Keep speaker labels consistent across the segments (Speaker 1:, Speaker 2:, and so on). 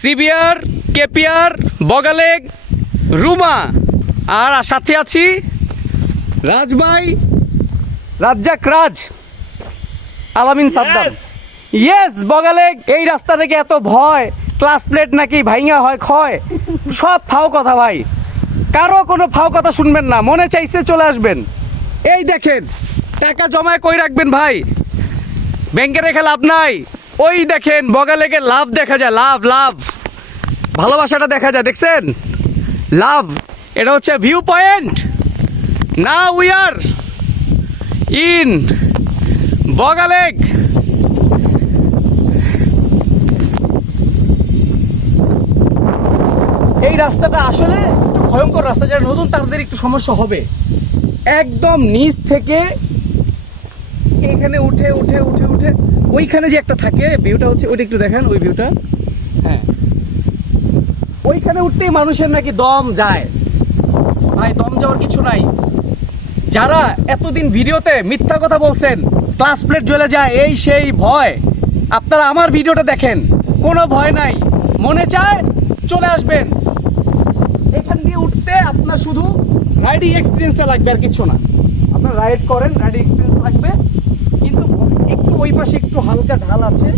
Speaker 1: CBR KPR বগালেগ Ruma. আর সাথে আছি রাজভাই রাজ্জাক রাজ আলামিন সাদ্দাম। ইয়েস বগালেগ এই রাস্তা থেকে এত ভয় ক্লাস প্লেট নাকি ভাইঙ্গা হয় ক্ষয়। সব ফাও কথা ভাই। কারও কোনো ফাও কথা শুনবেন না মনে চাইছে চলে আসবেন। এই দেখেন টাকা জমায় কই রাখবেন ভাই? ব্যাংকে রেখে লাভ নাই। ওই দেখেন বগালেগে লাভ দেখা যায়, লাভ লাভ। ভালোবাসাটা দেখা যায়, দেখছেন? লাভ। এটা হচ্ছে ভিউ পয়েন্ট না উই আর ইন বগালেগ এই রাস্তাটা আসলে একটু ভয়ঙ্কর রাস্তা যারা নতুন, তাদের একটু সমস্যা হবে। একদম নিচ থেকে এখানে উঠে উঠে উঠে উঠে ওইখানে যে একটা থাকে ভিউটা হচ্ছে, ওইটা একটু দেখেন, ওই ভিউটা হ্যাঁ। ওইখানে উঠতেই মানুষের নাকি দম যায়। ভাই, দম যাওয়ার কিছু নাই। যারা এতদিন ভিডিওতে মিথ্যা কথা বলছেন ক্লাস প্লেট জ্বলে যায়, এই সেই ভয়। আপনারা আমার ভিডিওটা দেখেন। কোনো ভয় নাই। মনে চায় চলে আসবেন। এখান দিয়ে উঠতে আপনার শুধু রাইডিং এক্সপিরিয়েন্সটা লাগবে আর কিছু না। আপনার রাইড করেন রাইডিং এক্সপিরিয়েন্স লাগবে। ওই পাশে একটু হালকা ঢাল আছে।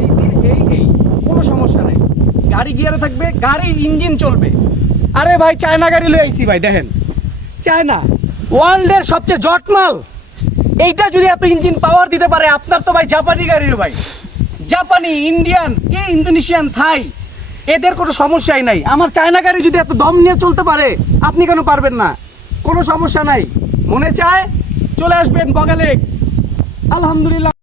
Speaker 1: এই এই এই, কোনো সমস্যা নেই। গাড়ি গিয়ারে থাকবে, গাড়ির ইঞ্জিন চলবে। আরে ভাই, চায়না গাড়ি লয়ে আইছি ভাই, দেখেন। চায়না, ওয়ার্ল্ডের সবচেয়ে জটমাল এইটা যদি এত ইঞ্জিন পাওয়ার দিতে পারে, আপনার তো ভাই জাপানি গাড়ির ভাই। জাপানি, ইন্ডিয়ান, এ ইন্দোনেশিয়ান, থাই। এদের কোনো সমস্যাই নাই। আমার চায়না গাড়ি যদি এত দম নিয়ে চলতে পারে, আপনি কেন পারবেন না? কোনো সমস্যা নাই। মনে চায়, চলে আসবেন বগালে আলহামদুলিল্লাহ।